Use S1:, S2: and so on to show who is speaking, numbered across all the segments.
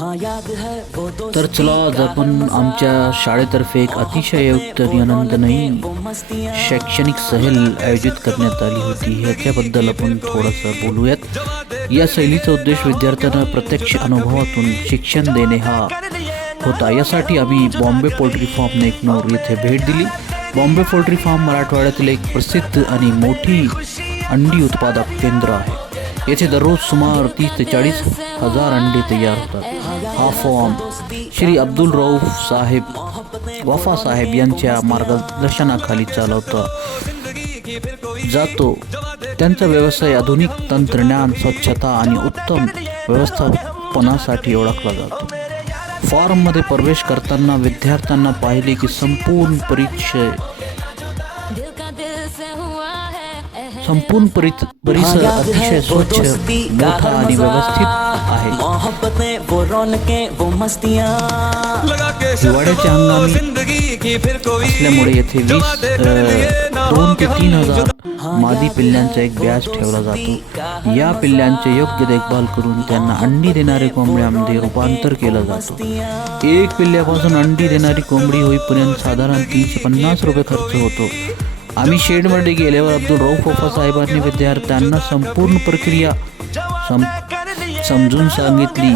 S1: तर चला आज आपण आमच्या शाळेतर्फे एक अतिशय आनंदनयी शैक्षणिक सहल आयोजित करण्यात आली होती. ह्याच्याबद्दल आपण थोडंसं बोलूयात. या सहलीचा उद्देश विद्यार्थ्यांना प्रत्यक्ष अनुभवातून शिक्षण देणे हा होता. यासाठी आम्ही बॉम्बे पोल्ट्री फार्म नेकनूर येथे भेट दिली. बॉम्बे पोल्ट्री फार्म मराठवाड्यातील एक प्रसिद्ध आणि मोठी अंडी उत्पादक केंद्र आहे. येथे दररोज सुमार तीस ते चाळीस हजार अंडे तयार होतात. हा फॉर्म श्री अब्दुल रऊफ साहेब वफा साहेब यांच्या मार्गदर्शनाखाली चालवता. जातो. त्यांचा व्यवसाय आधुनिक तंत्रज्ञान स्वच्छता आणि उत्तम व्यवस्थापनासाठी ओळखला जातो. फॉर्ममध्ये प्रवेश करताना विद्यार्थ्यांना पाहिले की संपूर्ण परिचय संपूर्ण परित परिसर अतिशय स्वच्छ मोठा आणि व्यवस्थित आहे.
S2: मोहब्बतें वो रौनकें वो मस्तियाँ।
S1: हिवाळ्याच्या हंगामी असल्यामुळे येथे वीस अ, दोन ते तीन हजार मादी पिल्ल्यांचा एक ब्याज ठेवला जातो. या पिल्ल्यांचे योग्य देखभाल करून त्यांना अंडी देणारे कोंबड्यामध्ये रूपांतर केलं जातं. एक पिल्ल्यापासून अंडी देणारी कोंबडी होईपर्यंत साधारण तीनशे पन्नास रुपये खर्च होतो. आम्ही शेडमध्ये गेल्यावर अब्दुल रौफ वफा साहेबांनी विद्यार्थ्यांना संपूर्ण प्रक्रिया सम समजून सांगितली.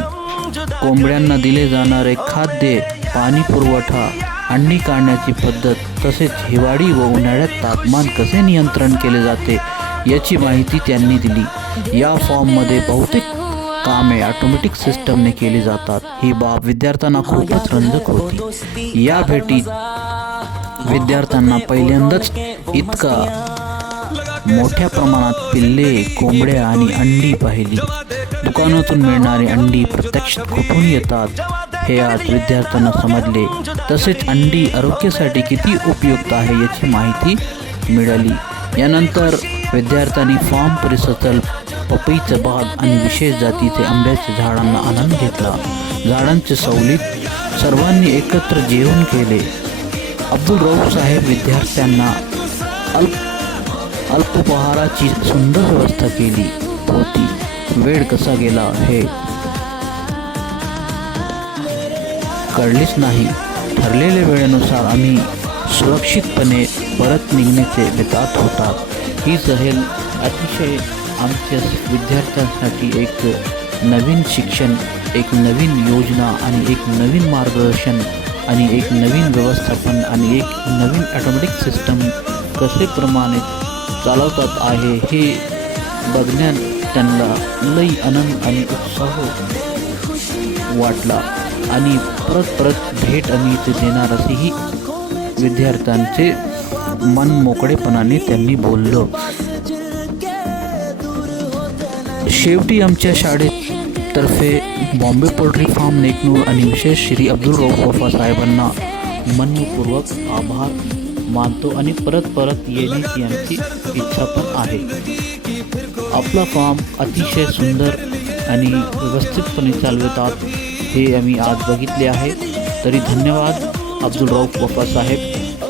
S1: कोंबड्यांना दिले जाणारे खाद्य पाणी पुरवठा अंडी काढण्याची पद्धत तसेच हिवाळी व उन्हाळ्यात तापमान कसे नियंत्रण केले जाते याची माहिती त्यांनी दिली. या फॉर्ममध्ये बहुतेक कामे ऑटोमॅटिक सिस्टमने केली जातात. ही बाब विद्यार्थ्यांना खूपच रंजक होती. या भेटीत विद्यार्थ्यांना पहिल्यांदाच इतका मोठ्या प्रमाणात पिल्ले कोंबड्या आणि अंडी पाहिली. दुकानातून मिळणारी अंडी प्रत्यक्ष कुठून येतात हे आज विद्यार्थ्यांना समजले. तसेच अंडी आरोग्यासाठी किती उपयुक्त आहे याची माहिती मिळाली. यानंतर विद्यार्थ्यांनी फार्म परिसरातील पपईचं बाग आणि विशेष जातीचे आंब्याच्या झाडांना आनंद घेतला. झाडांचे सवलीत सर्वांनी एकत्र जेवण केले. अब्दुल रऊफ साहेब विद्यार्थ्यांना अल्प अल्पोपहाराची सुंदर व्यवस्था केली होती. वेळ कसा गेला हे कळलीच नाही. ठरलेल्या वेळेनुसार आम्ही सुरक्षितपणे परत निघण्याचे बेतात होतात ही सहल अतिशय आमच्या विद्यार्थ्यांसाठी एक नवीन शिक्षण एक नवीन योजना आणि एक नवीन मार्गदर्शन आणि एक नवीन व्यवस्थापन आणि एक नवीन ॲटोमॅटिक सिस्टम कसे प्रमाणे चालवतात आहे हे बघण्यात त्यांना लई आनंद आणि उत्साह वाटला. आणि परत परत भेट आणि इथे देणार असेही विद्यार्थ्यांचे मन मोकळेपणाने त्यांनी बोललो. शेवटी आमच्या शाळेत तर्फे बॉम्बे पोल्ट्री फार्म नेकनूर आणि विशेष श्री अब्दुल रौफ वफा साहेबांना मनपूर्वक आभार मानतो आणि परत परत येण्याची यांची इच्छा पण आहे. आपला फार्म अतिशय सुंदर आणि व्यवस्थितपणे चालवतात हे आम्ही आज बघितले आहे. तरी धन्यवाद अब्दुल रौफ वफा साहेब.